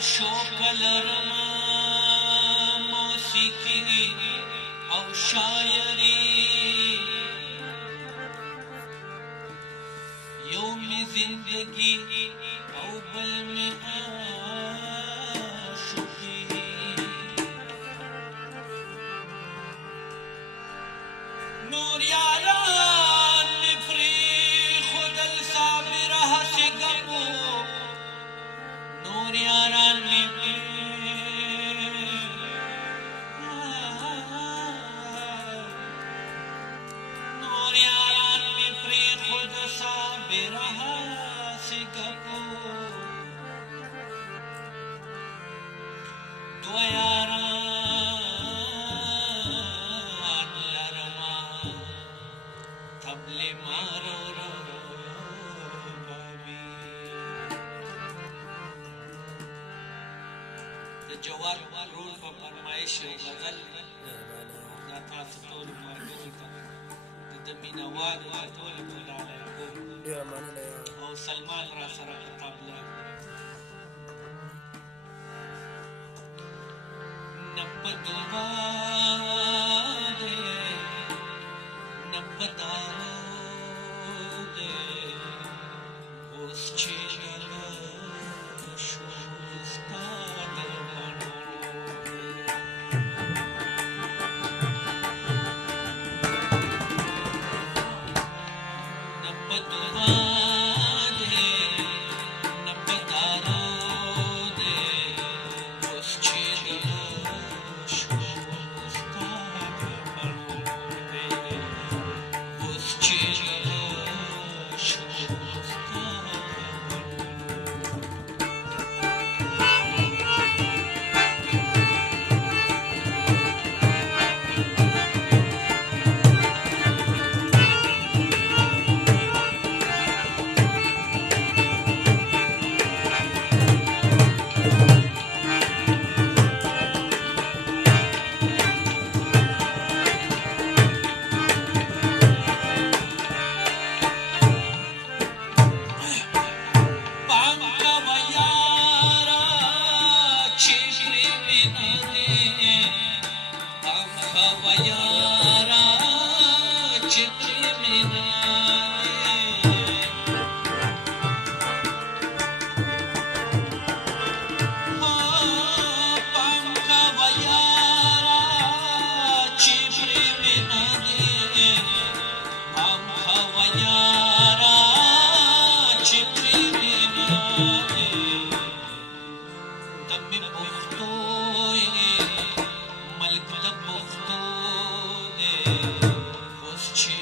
شوق لرم موسیقي او شاعري یو می زندگی او بل می عاشقي نور یاران می پریښودل صابره هسې ګپو نور یاران می پریښوده صابره هسې ګپو دوه یاران لرمه طبلې مار ربابي د جواد رول په فرمایش یو غزل دا تاسو ټولو ملګرو ته د مینوال ټولو ډالۍ کوم او سلمان را سره په طبله نه په دعا دی نه په دارو دی اوس چې شو ستا د بڼو ملک د پښتو دی اوس چې